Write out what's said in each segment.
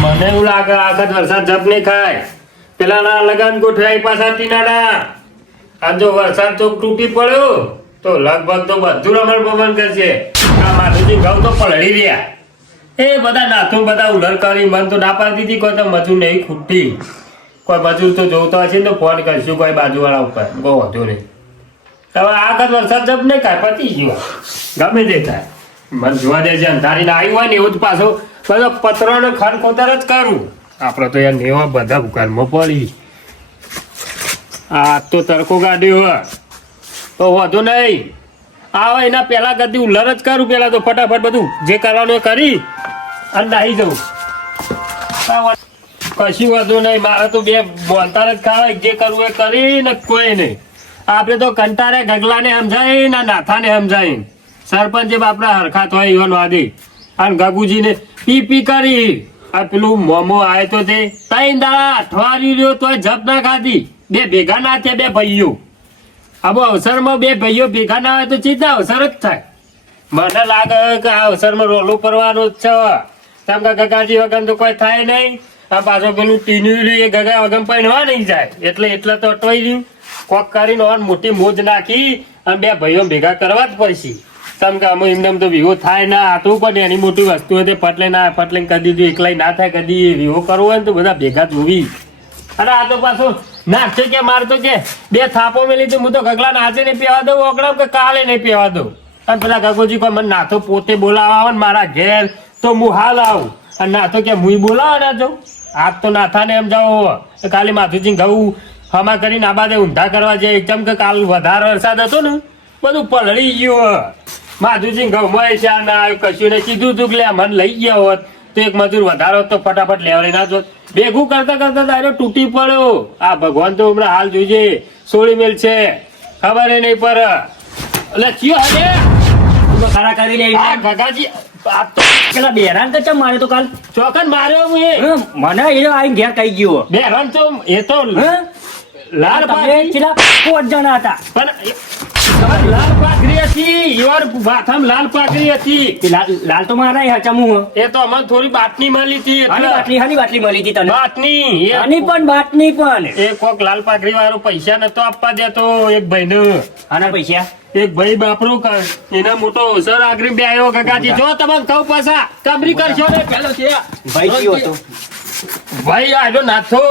મને એવું લાગે આગળ વરસાદ જપ નહીં ખાય. પેલાના લગન ગોઠવાય પાછા ટીનાના. આ જો વરસાદ તો તૂટી પડ્યો તો લગભગ તો બધું રમણ ભમણ કરશે. આ માધુજી ઘઉં તો પલળી રહ્યા. એ બધા નાથું બધા ઉલર કરી મન તો ના પાડી દીધી. કોઈ તો મજૂર નહીં ખૂટી. કોઈ મજૂર તો જોતો હશે ને તો ફોન કરશું કોઈ બાજુવાળા ઉપર. બહુ વધુ નહીં. હવે આગળ વરસાદ જપ નહીં ખાય પતી ગયો. ગમે તે થાય મને જોવા દે છે. અંધારીને આવ્યું હોય ને એવું જ પાછો બધો પતરાનો ખડકોતર જ કરું. આપણે તો યાર નેવા બધા ઘરમાં પડી. આ તો તડકો કાઢ્યો તો વધુ નહીં. આવે એના પેલા કદી ઉલર જ કરું. પેલા તો ફટાફટ બધું જે કરવાનું એ કરી અને નાહી જવું. કશું વધુ નહીં. મારે તો બે બોલતા જ ખાવાય. જે કરવું એ કરી ને કોઈ નહીં. આપણે તો કંટારે ગગલાને સમજાય ને નાથાને સમજાય. સરપંચે બાપડા હરખાત હોય એવો વાદી અને ગગુજીને પી કરી. આ પેલું મોમો આવે તો તે ત્રણ દાડા અઠવાડિયું રહ્યો તો જપ ના ખાધી. બે ભેગા ના થયા બે ભાઈઓ. આબો અવસરમાં બે ભાઈઓ ભેગા ના આવે તો સીધા અવસર જ થાય. મને લાગે કે આ અવસરમાં રોલું કરવાનું જ છે. તેમ કે ગગાજી વગર તો કોઈ થાય નહીં. આ પાછો પેલું ટીન્યું એ ગગા વગર પહેરવા નહીં જાય. એટલે તો અટવાઈ રહ્યું. કોક કરીને મોટી મોજ નાખી અને બે ભાઈઓ ભેગા કરવા જ પડશે. કેમ કે અમે એમને તો વિવો થાય ના આટવું પણ એની મોટી વસ્તુ હોય પટલે ના પટલે કરી દીધું. એકલાઈ ના થાય કદી વિવો કરવો હોય ને તો બધા ભેગા જોવી. અને આ તો પાછું નાખશે કે મારતો કે બે થાપો મેલી તો હું તો ગગલા નાચે નહીં પીવા દઉં ઓગળામ કે કાલે નહીં પીવા દઉં. અને પેલા ગગોજી કોઈ મને નાથો પોતે બોલાવા આવે ને મારા ઘેર તો હું હાલ આવું. અને નાથો કે હું બોલાવા ના જાઉં. આજ તો નાથાને એમ જાઓ કાલે માથુજી ઘઉં હમા કરીને આ બાદે ઊંધા કરવા જાય. એકદમ કે કાલ વધારે વરસાદ હતો ને બધું પલળી ગયું. માધુજી ઘઉંમાં છે ના આવ્યું કશું ને કીધું તું કે મને લઈ ગયા હોત તો એક મજૂર વધારો તો ફટાફટ લેવડી ના જોત. ભેગું કરતા કરતા તારો તૂટી પડ્યો. આ ભગવાન તો હમણાં હાલ જોઈજે સોળી મેલ છે ખબર નહીં પર એટલે ચિયો હે ખરા કરી લે ગગાજી. પેલા બેરાન તો ચમ માર્યો તો કાલ ચોકન માર્યો હું એ મને એ આઈ ઘેર કહી ગયો. બેરાન તો એ તો લાલ પાઘડી કેટલા 5 જણા હતા પણ લાલ પાઘડી હતી. યોર બાથમ લાલ પાઘડી હતી. લાલ તો મારા ચમુ એ તો અમને થોડી બાટની મળી હતી. હાની બાટલી મળી હતી તને બાટની બાટની પણ એ કોક લાલ પાઘડી વાળો પૈસા નતો આપવા દેતો એક ભાઈ ને. આના પૈસા એક ભાઈ બાપરો એના મોટો સર આગળ બે આવ્યો ગગાજી. જો તમે કહું પાછા કબરી કરશો ને પેલો છે ભાઈ કયો હતો ભાઈ આજો નાથો.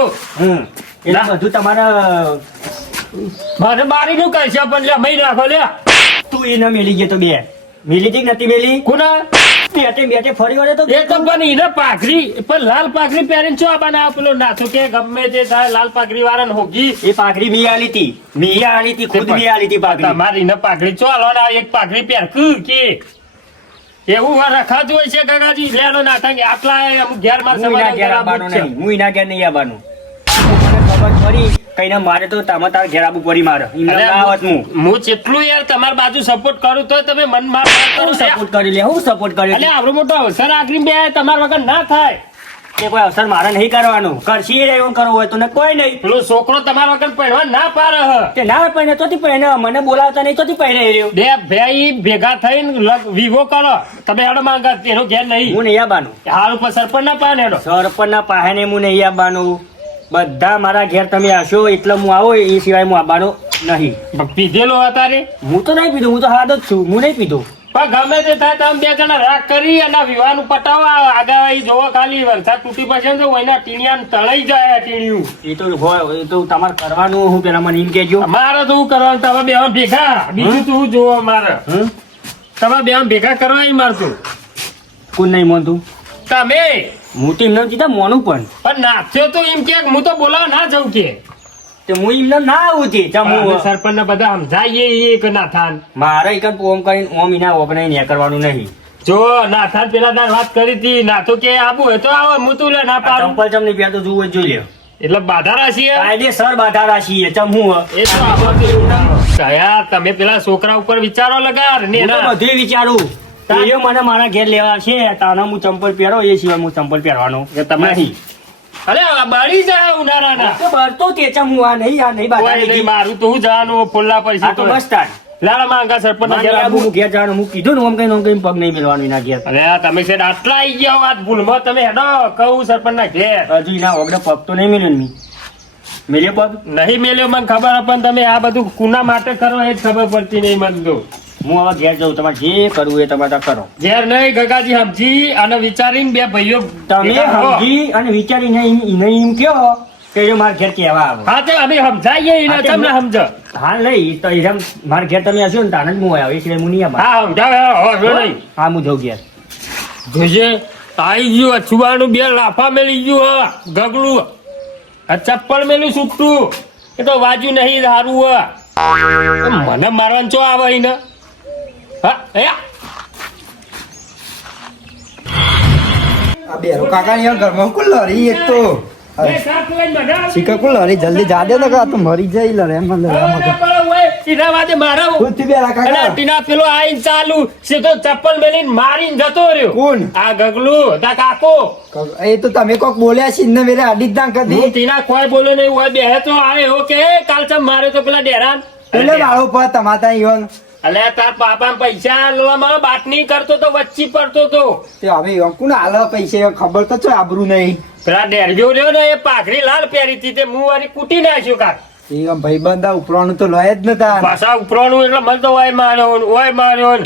એટલે બધું તમારા મને બારી નું કરશે પણ લે મહી નાખો લે. તું એને મેલી ગયો તો બે મેલી હતી નથી મેલી કોના બેઠે ફરી વળે તો એ તો પણ એને પાઘડી પણ લાલ પાઘડી પહેરીને છો બનાવ પેલો નાથો કે ગમે તે થાય લાલ પાઘડી વાળા ને હોગી. એ પાઘડી મી આલી હતી ખુદ મી આલી હતી પાઘડી. તમારી ને પાઘડી ચો લો એક પાઘડી પહેર કે એવું રખાતું હોય છે ગગાજી. લેનો નાથા આટલા ઘેર માં હું એના ઘેર નહીં આવવાનું. ખબર પડી કઈને મારે તો તારા ઘેર આબુ પડી મારે હું જેટલું યાર તમારી બાજુ સપોર્ટ કરું તો તમે મન માં સપોર્ટ કરી લે. હું સપોર્ટ કર્યો એટલે આવડો મોટો અવસર આગળ બે તમારા વગર ના થાય. કે કોઈ અવસર મારે નહીં કરવાનું. કરશી એવું કરવું હોય તો ને કોઈ નહીં. પેલો છોકરો તમારા વગર પહેરવા ના પાડે તે ના પહેરે તોથી પહેરે. મને બોલાવતા નહીં તોથી પહેરે રહ્યો. બે ભાઈ ભેગા થઈને વિવો કરો તમે હેડો માંગા એનો ઘેર નહીં. હું નહીં આવવાનું. હાલ ઉપર સરપંચ ના પાને હેડો. સરપંચ ના પાસે ને હું નહીં આવવાનું. બધા મારા ઘેર તમે આવશો એટલે હું આવો એ સિવાય હું આવવાનો નહીં. પીધેલો અત્યારે હું તો નહીં પીધું. હું તો હાથ જ છું. હું નહીં પીધું. પણ ગમે તે થાય તમે બે જણા રાગ કરી અને વિવાહ નું પટાવો. આગળ જોવો ખાલી વરસાદ તૂટી પડશે ને તો એના ટીણિયા તળાઈ જાય. ટીણિયું એ તો હોય એ તો તમારે કરવાનું. હું પેલા મને એમ કેજો. મારે તો શું કરવાનું તમે બે ભેગા. બીજું તો હું જોવો મારે તમે બે ભેગા કરવા મારતું કોણ નહીં મોનતું તમે. હું તો એમને જીતા મોનું પણ નાથ્યો તો એમ કે હું તો બોલાવા ના જાઉં કે હું એમને ના આવું તે સરપંચ ને બધા સમજાઈએ કે નાથાન મારે એક ઓમ કરીને ઓમ એના ઓગણાઈ ને કરવાનું નહીં. જો નાથાન પેલા દાર વાત કરી હતી નાથો કે આબુ હોય તો આવો હું તું ના પાડું. ચંપલ ચમ નહીં પહેરતો જોવું જોઈ લે. એટલે બાધા રાશિ કાયદેસર બાધા રાશિ ચમ હું એ તો કયા તમે પેલા છોકરા ઉપર વિચારો લગાડ ને બધું વિચારું. એ મને મારા ઘેર લેવા છે તાના હું ચંપલ પહેરો એ સિવાય હું ચંપલ પહેરવાનો તમે નહીં. અરે બળી જાય ઉનાળાના બળતો તે ચમ હું આ નહીં બાધા મારું તો હું જવાનું ફોલ્લા પર છે તો બસ તાર લાલા માંગા સરપંચ ના મારે ઘેર આબુ આબુ. હું ઘેર જવાનું હું કીધું ને ઓમ કઈ પગ નહીં મેળવાનું એના ઘેર અરે આ તમે છે આટલા આવી ગયા હો, આજ ભૂલમાં તમે હેડો કહું સરપંચ ના ઘેર હજુ એના ઓગળે પગ તો નહીં મેળ્યો ને મેલ્યો પગ નહીં મેલ્યો મને ખબર હે, પણ તમે આ બધું કુના માટે કરો એ જ ખબર પડતી નહીં મને તો. હું હવે ઘેર જાઉં તમારે જે કરવું એ તમારે કરો ઘેર નહીં ગગાજી સમજી અને વિચારીને બે ભાઈઓ તમે ભેગા થો. સમજી અને વિચારીને એને એમ કહો કે જો મારા ઘેર કેવા આવો હા તે અમે સમજાઈએ એને, હા, તે તમને સમજ હા લઈ તો એમ મારા ઘેર તમે હશો ને તાને જ હું આવ્યો એ સિવાય હું નહીં આવું. હા સમજાવે હો નહીં હા હું જાઉં ઘેર જોજે આવી ગયું અછુવાનું બે લાફા મેલી ગયું હ ગગલું આ ચપ્પલ મેલું છૂટું એ તો વાજુ નહીં સારું હ મને મારવાનું ચો આવે એને હા એ આ બેરો કાકા અહીંયા ઘરમાં કોણ લડી એક તો એ સાથ લઈને બધા શીખર કોણ લડી જલ્દી જા દે ને કે આ તો મરી જાય લડે એમ લડે એમ અરે પેલો ઓય, સીધા વાતે મારા ખુદથી બેરા અને કાકા ટીના પેલો આઈને ચાલુ સીધો ચપ્પલ મેલીને મારીને જતો રહ્યો કોણ? આ ગગલું તા કાકો એ તો તમે કોક બોલ્યા છે ને મેરે આડી જ ના હું કરી ટીના કોઈ બોલ્યો નહીં હોય બેહે તો આ એવો કે કાલ ચમ માર્યો તો પેલા ડેરાન એટલે મારો પર તમાતા ઈવન અલે તાર પાપા પૈસા લેવામાં બાટની કરતો તો વચ્ચી પડતો તો તે હવે ઈવન કોણ આલે પૈસે ખબર તો છે આબરૂ નહીં પેલા ડેરજો રહ્યો ને એ પાઘડી લાલ પહેરી હતી તે મું વાળી કૂટી નાખ્યો કાક ઈવન ભાઈબંધ આ ઉપરાણું તો લય જ નતા પાછા ઉપરોનું એટલે મને તો ઓય માર્યો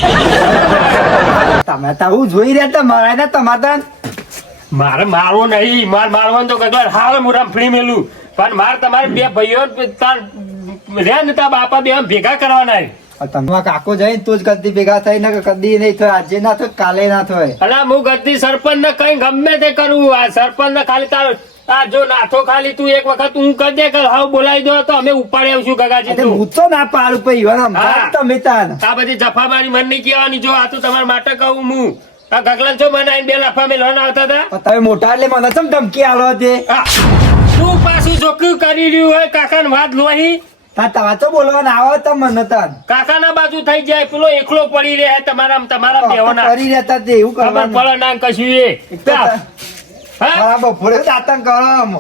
તમે તો હું જોઈ રહ્યા તા મારા ને તમાતા મારે મારવો નહીં મારવાનું તો કદાચ હાલ મુરામ ફ્રી મેલું પણ મારે તમારે બે ભાઈઓ તાર રહ્યા ને તાર બાપા બે આમ ભેગા કરવાના છે. તમે કાકો જાય તો જ કદી ભેગા થાય ને કે કદી નહીં થાય આજે ના થાય કાલે ના થાય અલા હું ગતિ સરપંચ ને કઈ ગમે તે કરું આ સરપંચ ને ખાલી તાર આ જો નાથો ખાલી તું એક વખત હું કરી દે કે હાવ બોલાવી દો તો અમે ઉપાડી આવશું ગગાજી એટલે તું હું તો ના પાડું પછી ઈવન હા. સમજાય તમે તાન આ બધી જફા મારી મન નહીં કહેવાની જો આ તો તમારા માટે કહું હું આ ગગલા છો મને આઈને બે લાફા મેલવાના આવતા હતા તમે મોટા એટલે મને ચમ ધમકી આલો તે આ, તું પાછું જોકું કરી રહ્યું હોય કાકા ને વાત લોહી તમે તો બોલવાના આવો તો મને તાન કાકા ના બાજુ થઈ જાય પેલો એકલો પડી રહે તમારા બેહોના કરી રહેતા તે એવું ખબર કરવાનું પડે ના કશું એ એક તો હા મારા બપોરે દાતન ગરમ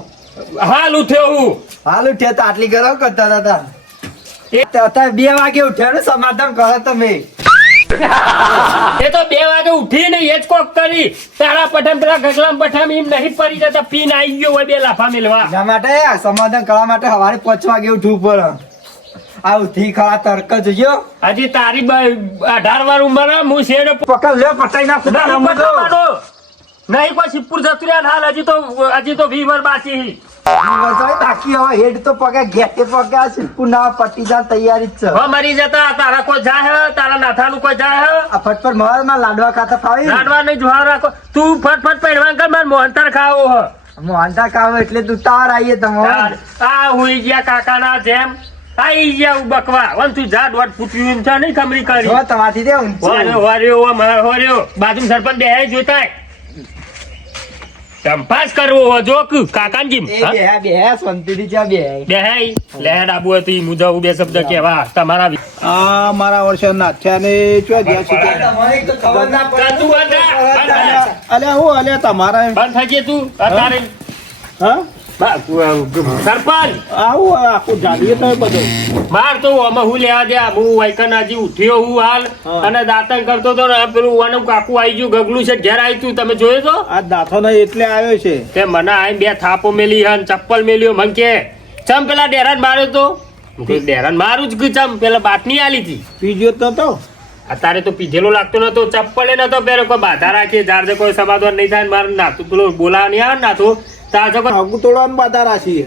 હાલ ઉઠ્યો હું હાલ ઉઠ્યા તો આટલી ગરમ કરતા હતા એ- અત્યારે 2 વાગે ઉઠ્યા ને સમાધાન કરો તમે એ તો 2 વાગે ઉઠીને એ જ કોક કરી તારા પઠામ પેલા ગગલામ પઠામ એમ નહીં પડી જતા પીને આવી ગયો હોય બે લાફા મેલવા એના માટે સમાધાન કરવા માટે સવારે 5 વાગે ઉઠવું પડે આ ઉઠી ખરા તડકો જોજો હજી તારી 18 વાર ઉંમર હે, હું શેડ પકડ લે પટાઈ ના ફૂટા રમો તો નહીં કોઈ સિપ્પુર જતું રહ્યા હાલ હજી તો 20 વાર બાકી બાકી હવે હેડ તો પગે ઘેટે પગે આ સિલપુ ના પટ્ટી જા તૈયારી જ છે હવે મરી જતા તારા કોઈ જાય હે, તારા નાથાનું કોઈ જાય હે? આ ફટફટ માર માં લાડવા ખાતા ફાવી લાડવા નહીં જોવા રાખો તું ફટફટ પહેરવા કર મારે મોહનતાર ખાવો હ મોહનતા કાવ એટલે તું તાર આવીએ તમે આ હુઈ ગયા કાકાના જેમ આઈ ગયા બકવા વન તું જા દોઢ ફૂટ્યું એમ છે નહીં ખમરી કરી જો તમાથી દે ઊંચી હોર્યો બાજુ સરપંચ બે જોતા ચંપાસ કરવો હો જો કાકાજી એ બે શાંતિથી જા બે બે લહેર આબુ હતી મુજબ બે શબ્દ કેવા તમારા આ મારા વર્ષે નાથ્યા ને ચો ગયા છે કે? તમારે એક તો ખબર ના તું બંધ અલ્યા હું અલ્યા તમારા બંધ થઈ તું અત્યારે હા સરપંચ આવું આખું જાડીએ તો બધું માર તો આમાં હું લેવા દે હું વાયકન હજી ઉઠ્યો હું હાલ હા. અને દાંતણ કરતો તો ને પેલું વાનું કાકુ આવી ગયું ગગલું છે ઘેર આવી તું તમે જોયો તો આ દાંતો ને એટલે આવ્યો છે તે મને આઈને બે થાપો મેલી હન ચપ્પલ મેલ્યો મને કે ચમ પેલા ડેરાન માર્યો તો હું કીધું, ડેરાન મારું જ કે ચમ પેલા બાટની આલી હતી પીજો તો તો અત્યારે તો પીધેલો લાગતો નતો ચપ્પલે નતો પહેર્યો કોઈ બાધા રાખીએ જાર કોઈ સમાધાન નહીં થાય ને મારે નાતું પેલો બોલાવા નહીં આવે ને નાતું તાર જો કોઈ આગુ તોડવાનું બાધા રાખીએ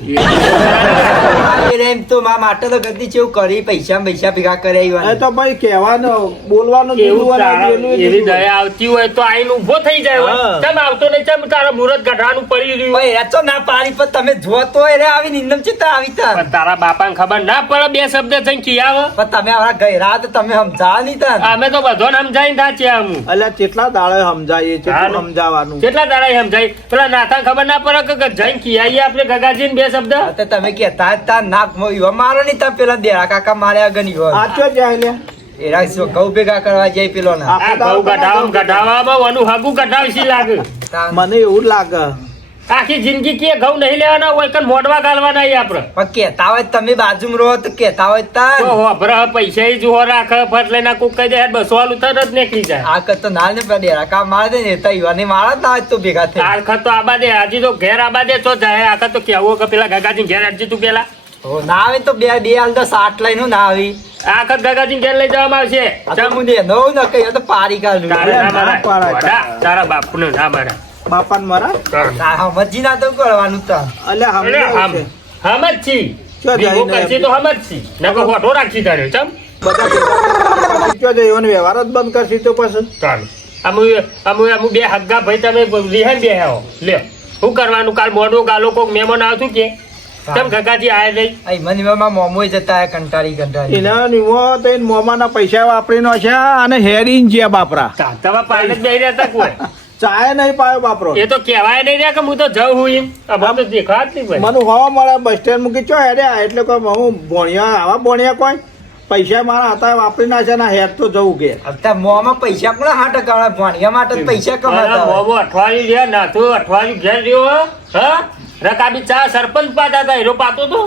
એમ તો મા માટે તો ગતિ ચેવું કરી પૈસા ભેગા કર્યા એ ઈવન તો ભાઈ કહેવાનું બોલવાનું કેવું બોલવાનું તારા પેલું એવી પેલું. દયા આવતી હોય તો આઈને ઊભો થઈ જાય હોય. હા. ચમ આવતો નહીં ચમ તારા મુહૂર્ત ગઢવાનું પડી રહ્યું ભાઈ એ તો ના પાડી પણ તમે જો તો એ આવી નિંદમ ચિત્તા આવી તા પણ તારા બાપાને ખબર ના પડે બે શબ્દ થઈને કિયાવે પણ તમે આવડા ગયરા તો તમે સમજા નહીં તા અમે તો બધોને સમજાઈને થાચ્યા હું અલ્યા કેટલા દાડે સમજાવીએ છે હા, શું સમજાવવાનું કેટલા તારા સમજાય પેલા નાથા ખબર ના પડે કે જઈને કિયાઈએ આપણે ગગાજીને બે શબ્દ હા તો તમે કેતા તા નાક ઈવા મારો નહીં તા પેલા દેરા કાકા માર્યા ગની હોય આચો જાય લે એરા શું ઘઉં ભેગા કરવા જાય પેલો ના આ ઘઉં ગઢાવામાં વનું હગું ગઢાવશી લાગે તા મને એવું લાગે આખી જિંદગી કે ઘઉં નહીં લેવાના હોય કે મોડવા ગાલવાના ઈ આપણે પણ કેતા હોય તમે બાજુમાં રહો તો કેતા હોય તાર તો હોભરા પૈસા ય જુઓ રાખે ફટ લઈને કોક કહી દે હેડ બસો વાળું તરત જ નીકળી જાય આ કરતો ના ને ડેરા કા માર દે ને તઈ અને મારા ના આજ તો ભેગા થઈ આ વખત તો આબા દે હજી તો ઘેર આબા દે તો જાય આ વખત તો કેવું કે પેલા ગગાજી ઘેર હજી તું પેલા ઓ ના આવે તો બે હાલ તો 60 લઈને ના આવી આ વખત ગગાજી ઘેર લઈ જવામાં આવશે આ તો હું દે નો ન કઈ તો પારી કાઢું તારે ના ના મારા પાડાય. વડા, તારા બાપુને ના મારા બાપાને મારા ના સમજી ના તો કરવાનું તો અલ્યા અરે સમજાવું હમ છે. હમ જ છી ક્યાં જાય ભેગું ને? કરશી તો હમ જ છી નકર ખોટો રાખશી તારે ચમ બધા ભેગા ક્યાં જાય એવાનો વ્યવહાર જ બંધ કરશી તો પછી ચાલો અમુ બે હગ્ગા ભાઈ તમે રિહાઈ બે આવો લે શું કરવાનું કાલ મોડું કાલો કોક મહેમાન આવતું કે કેમ ગગાજી આયા નહીં આઈ મની માં મોમોય જતા હે કંટાળી એના નિમો તો એને મોમાના પૈસા વાપરીનો છે અને હેરીન જ્યાં બાપરા તાતવા પાણી જ બેહી રહેતા કોઈ ચાય નહીં પાયો બાપરો એ તો કહેવાય નહીં રહ્યા કે હું તો જઉં હું એમ અમારે તો દેખાત નહીં ભાઈ મને હોવા મળે બસ સ્ટેન્ડ મૂકી ચો હેડ્યા એટલે કોઈ હું ભણ્યા આવા ભણ્યા કોઈ પૈસા મારા હતા વાપરી નાખ્યા ના હેર તો જવું કે અત્યારે મોમાં પૈસા પણ હાટ કમાય ભણિયા માટે જ પૈસા કમાતા હોય. મોમો અઠવાડિયું રહ્યા નાથું અઠવાડિયું ઘેર રહ્યો હા રકાબી ચા સરપંચ પાતા હતા હીરો પાતો તો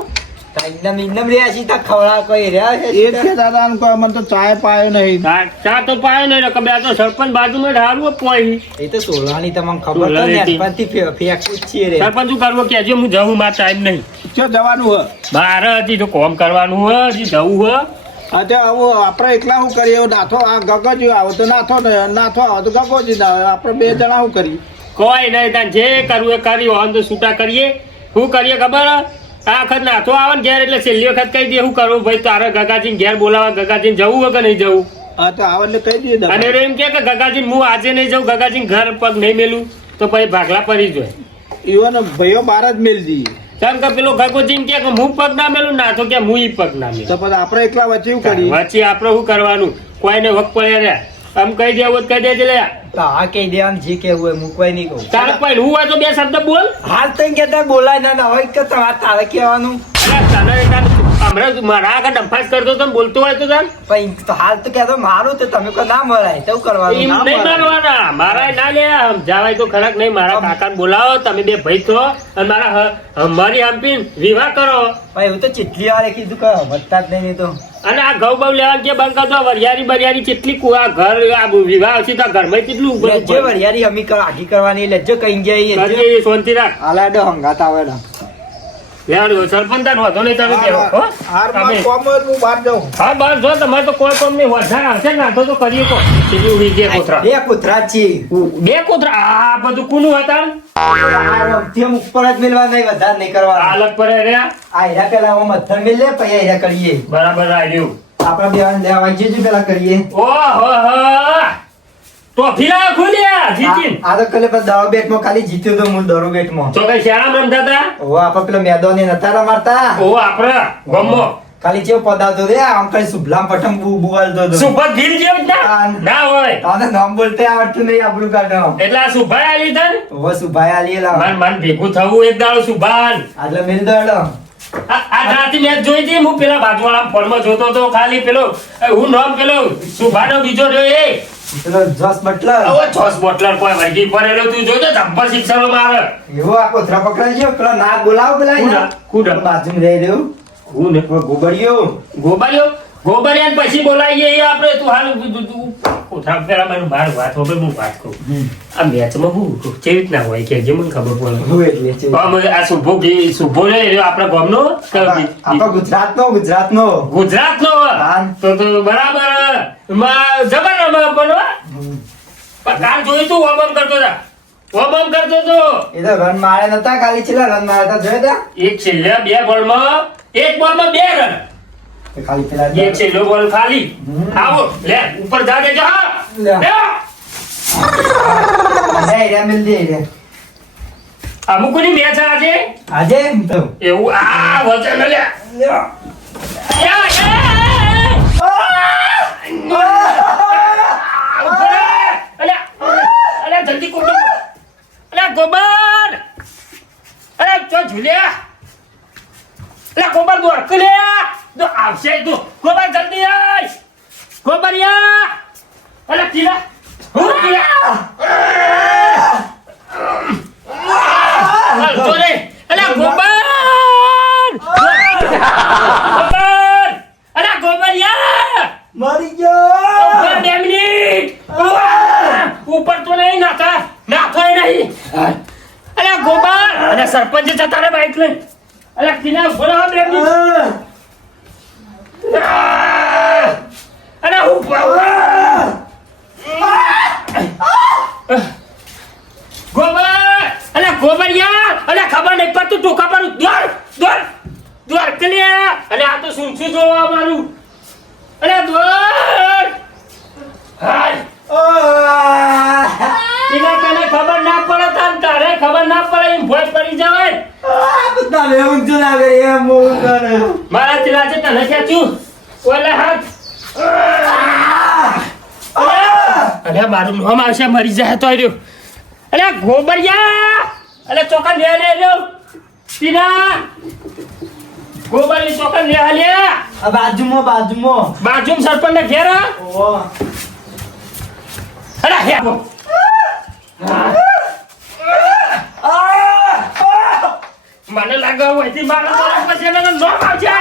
ઇન્દમ રહ્યા છે તો ખવડા કોઈ રહ્યા છે એ જ કે દાદા ને કોઈ મને તો ચાય પાયો નહીં ચા તો પાયો નહીં રકમ આ તો સરપંચ બાજુમાં ઢાળવો પોઈ એ તો સોલાની તમને ખબર તો સોલાની ને ટીમ. પરથી ફેંકવું જ છીએ રે સરપંચ શું કરવો કેજો હું જવું મારે ટાઈમ નહીં ક્યાં જવાનું હ બહાર હજી તો કોમ કરવાનું હોય હજી જવું હોય અચ્છા હવે આપણે એકલા શું કરીએ એવું નાથો આ ગગોજી આવે તો નાથો ને નાથો આવે તો ગગોજી ના આવે આપણે બે જણા શું કરીએ કોઈ નહીં તાન જે કરવું એ કર્યું આમ તો છૂટા કરીએ શું કરીએ ખબર આ વખત નાથો આવે ને ઘેર એટલે છેલ્લી વખત કહી દે શું કરવું ભાઈ તારે ગગાજીને ઘેર બોલાવા ગગાજીને જવું હોય કે નહીં જવું હા તો આવે એટલે કહી દઈએ અને દાદા. એમ કે ગગાજીને હું આજે નહીં જાઉં ગગાજીને ઘર પગ નહીં મેલું તો પછી ભાગલા પડી જાય ઈવન ભાઈઓ બહાર જ મેલ દઈએ કારણ કે પેલો ગગોજીને કે હું પગ ના મેલું ના તો કે હું ઈ પગ ના મેલું તો પછી આપણે એકલા વચ્ચે શું કરીએ વચ્ચે આપણે શું કરવાનું કોઈને વક પડ્યા રહ્યા આમ કહી દેવું હોય તો કહી દેજે લે તો આ કહી દેવાનું જે કેવું હોય મૂકવાય નહીં કહું તારે પણ હું હોય તો બે શબ્દ બોલ હાલ તો કેતા બોલાય ના હોય કે તારે કહેવાનું અરે તને હમણાં મારા આગળ ડંફાસ કરતો તો ને બોલતો હોય તો તાર પણ તો હાલ તો કહેતો મારું તો તમે કોઈ ના મળાય તો એમ કરવાનું નહીં મારવાના મારા ના લે જવાય તો ખરાક નહીં મારા કાકાને બોલાવો તમે બે ભાઈ છો અને મારી હંપી વિવાહ કરો ભાઈ હું તો ચીટલી વાર કીધું કે વધતા જ નહીં તો અને આ ઘઉં બહુ લેવા કે બંધ કરતો વરિયારી બરિયારી કેટલી આ ઘર આ વિવાહ છે તો ઘરમાં કેટલું લેજો વરિયારી અમી આખી કરવાની લેજો કઈ જાય કરીએ શાંતિ રાખ હાલાડો હંગાત આવે યાર સરપંચ તાર વાંધો નહીં તમે બેહો, હો? હારમાં તમે- કોમ હોય તો હું બહાર જાઉં હા બસ જો તમારે તો કોઈ કોમ નહીં વધારે આવશે ને નાખો તો કરીએ તો કેટલી ઉડી ગયા કોથરા બે કૂતરા છે બે કોથરા આ બધું કુનું હતા તેમ ઉપર જ મેળવા નહીં વધારે નહીં કરવા અલગ પડે રહ્યા આ હીરા પેલા હું મથર મેળ લે પછી હીરા કરીએ બરાબર આવ્યું આપડા બે લેવા જઈએ પેલા કરીએ ઓહો ટોફી લાવ્યો ખુલ્યા જીતીન આ તો કલે પર દરો બેટમાં ખાલી જીત્યો તો હું દરો બેટમાં તો કઈ શાળામાં રમતા હતા ઓ આપડે પેલો મેદાને નતા રમાડતા ઓ આપડે ગમો ખાલી જેવો પદાર્થો રે આમ કઈ શુભલામ પઠમ બોલતો હતો સુભા ગીર જેવું જ ના ના હોય તાને નામ બોલતે આવડતું નહીં આપણું કાઢો એટલે આ સુભાઈ આલી તન ઓ સુભાઈ આલી લા મન ભેગું થવું એક દાડો સુભાન આટલે મેલ દડો આ રાતી મેચ જોઈ હતી હું પેલા બાજુવાળા ફોનમાં જોતો તો ખાલી પેલો હું નામ પેલો સુભાનો બીજો રહ્યો એ પેલો જોસ બટલર હવે છોસ બોટલર કોઈ વર્ગી પડેલો તું જોજો જબ્બર શિક્ષણો મારે એવો આ કોથરા પકડાઈ ગયો પેલો નાક બોલાવો પેલા કુડા, કુડા. બાજુમાં રહી રહ્યો હું ને ગોબડિયો ગોબરિયાને પછી બોલાવીએ એ આપણે તું હાલ કોથરા પેલા મને બાર વાત હવે હું વાત કહું આ મેચમાં હું કેવી રીતના હોય કે જે મને ખબર પડે હું એટલે છે આમ આ શુભો રે રહ્યો આપણા ગામનો કે આપણા ગુજરાતનો ગુજરાતનો હા. તો બરાબર માં જબર રમવા પણ કાલ જોયું તું ઓમમ કરતો તો એ તો રન મારે નતા ખાલી છેલ્લા રન મારતા જોયા તા એક છેલ્લા બે બોલમાં એક બોલમાં 2 રન તો ખાલી પેલા એક છેલ્લો બોલ ખાલી આવો લે ઉપર જા દેજો હા લે. લે. હીરા મિલ દે હીરા. અમુકની મેચ આજે આજે એમ તો એવું આ વચન લે યા, ઉપર આય. અલ્યા, જલ્દી કૂદો. અલ્યા, ગોબર અલ્યા, ચો ઝૂલ્યા. અલ્યા, ગોબર દોડ કે લે. દો આવશે તું. ગોબર જલ્દી આય. ગોબરિયા. અલ્યા, કીડા. હું કીડા. અરે ગોબર અને સરપંચ જતા રે બાઈક લઈ અરે કિના બોલો બે મિનિટ અરે હું ગોબર અરે ગોબરિયા અરે ખબર નહીં પડતું ટોકા પર દોડ દોડ દોડ ક્લિયર અને આ તો શું શું જોવા મારું અરે દોડ હાય તીના તને ખબર ના પડે તારે ખબર ના પડે એમ ભોજ પડી જાય બધા લેવું જ લાગે એમ મોં કરે મારા તીલા છે તને ખેંચ્યું ઓલે હાથ અરે મારું નામ આવશે મરી જાય તો રહ્યો અરે ગોબરિયા અરે ચોકન લે લે લો તીના ગોબરી ચોકન લે લે આ બાજુમાં બાજુમ સરપંચ ને ઘેર ઓ અરે હે મને લાગે હોય થી મારા પછી નો આવશે